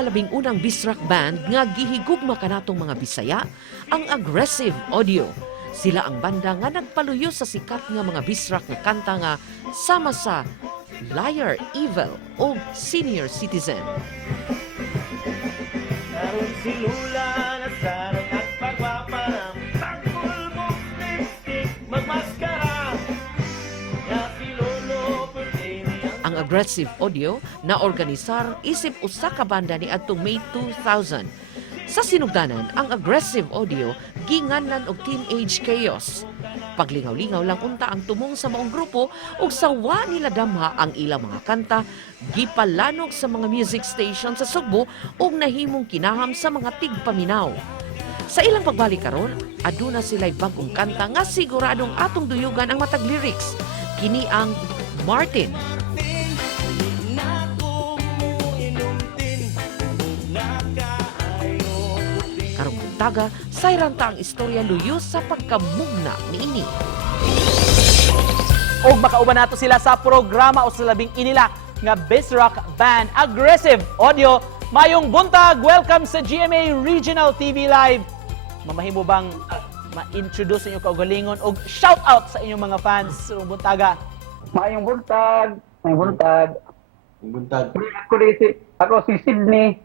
mga labing unang Bisrak band nga gihigugma kanatong mga Bisaya, ang Aggressive Audio. Sila ang banda nga nagpaluyo sa sikat nga mga Bisrak nga kanta nga sama sa Liar, Evil o Senior Citizen. Karon si Lula na sarang at pagpaparam, pagpulbog lipstick, magmaskara. Ya si Lolo Pertini Ang Aggressive Audio na organisar isip usa ka banda ni adtong May 2000. Sa sinugdanan, ang Aggressive Audio ginganlan og Teenage Chaos. Paglingaw-lingaw lang unta ang tumong sa maong grupo ug sawa nila damha ang ilang mga kanta, gipalanog sa mga music station sa Sugbo ug nahimong kinaham sa mga tigpaminaw. Sa ilang pagbalik karon, aduna sila'y bagong kanta nga siguradong atong duyugan ang matag lyrics. Kini ang Martin. Karong buntaga, sayranta ang istorya luyo sa pagkamugna niini. O makauban nato sila sa programa o sa labing inila nga Bisrak Band Aggressive Audio. Mayong buntag, welcome sa GMA Regional TV Live. Mamahimo bang ma-introduce inyo kaugalingon o shout out sa inyong mga fans sa buntaga? Mayong buntag, mayong buntag. Buntag. Ako si Sydney,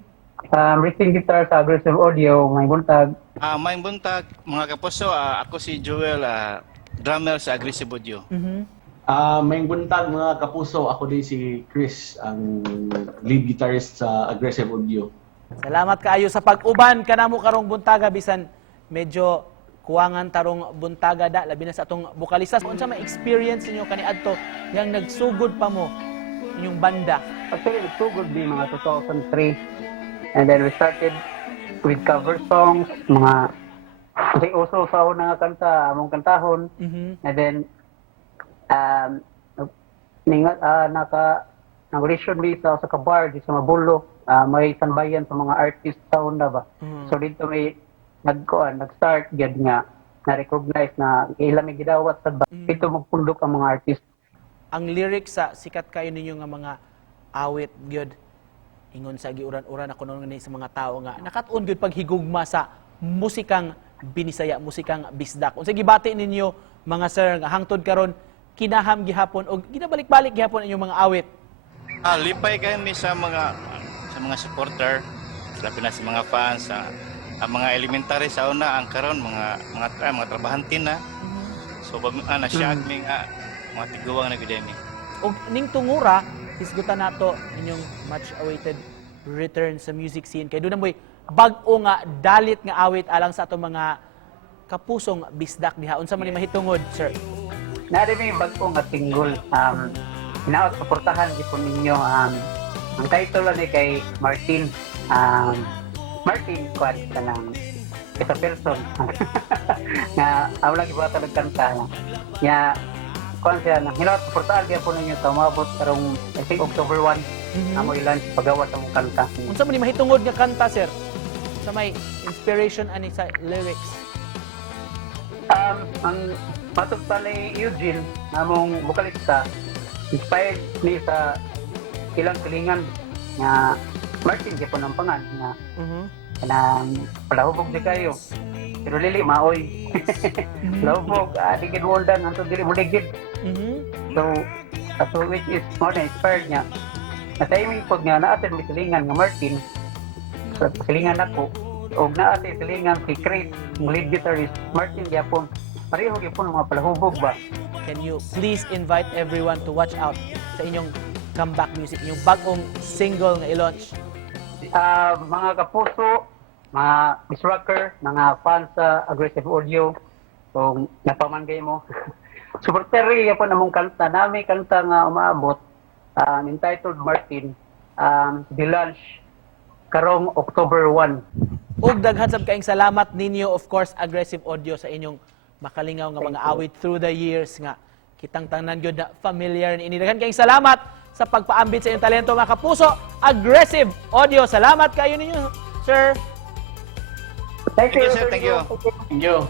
racing guitar sa Aggressive Audio, mayong buntag. Maayong buntag, mga kapuso. Ako si Joel, drummer sa Aggressive Audio. Mayong buntag mga kapuso, ako din si Chris, ang lead guitarist sa Aggressive Audio. Salamat kaayo sa pag-uban kanamo karong buntaga bisan medyo kuwangan tarong buntaga da labi na sa atong bokalista. Unsa may experience niyo kaniadto yang nagsugod pa mo inyong banda? Actually, nagsugod din mga 2003. And then we started with cover songs, mga kasi uso sa una nga kanta, among kantahon. And then, nag-audition mi sa kabar, di sa Mabulo. May sanbayan sa mga artist sa una ba. So dito may nag-start, gad nga, na-recognize na ilang may gidawat sa ba. Dito magpundok ang mga artist. Ang lyrics sa sikat kayo ninyo nga mga awit gyud ingon sa giuran-uran ako noon sa mga tao nga nakatuon gyud paghigugma sa musikang Binisaya, musikang Bisdak. Unsa gibati ninyo mga sir nga hangtod karon kinaham gihapon o ginabalik-balik gihapon inyong mga awit? Lipay kami sa mga supporter, labi na sa mga fans, ang mga elementary sa una, ang karon mga trabahantin na. So na-shock mi nga mga tiguwang na gud mi. Og ning tungura hisgutan nato inyong much awaited return sa music scene kay doon moy bag-o nga dalit nga awit alang sa ato mga kapusong Bisdak diha. Unsa man ni mahitungod, sir? Nari may bag-o nga single. Hinaot suportahan gipon ninyo. Ang title ni kay Martin. Martin Quad ka ng isa person. Nga ako lagi ba ito nagkanta. Nga kuan siya na hinaot suportahan gipon ninyo tumabot karong I think October 1. Amoy lunch pagawat ang kanta. Unsa man ni mahitungod nga kanta, sir? Sa may inspiration ani sa lyrics? Ang matud pa ni Eugene, among vokalista, inspired ni sa ilang kilingan nga Martin Japon ang pangan nga kanang palahubog di kayo pero lili maoy palahubog di gid woldan anto dili mo ligid so which is more than inspired niya na timing pag nga naatin may kilingan nga Martin sa kilingan ako og naatin kilingan si Chris ang lead guitarist Martin Japon pareho gyapon mga palahubog ba. Can you please invite everyone to watch out sa inyong comeback music, inyong bagong single nga i-launch? Mga kapuso, mga Bisraker, mga fans sa Aggressive Audio, kung napamanggay mo, supporteri po namong kanta, nami kanta nga umaabot, entitled Martin, the launch karong October 1. Ug daghan sab kaayong salamat ninyo, of course, Aggressive Audio sa inyong makalingaw nga mga awit through the years nga kitang tanan gyud na familiar ni ini. Daghan kaayong salamat sa pagpaambit sa inyong talento mga kapuso. Aggressive Audio, salamat kayo ninyo, sir. Thank you, sir. Thank you. Thank you.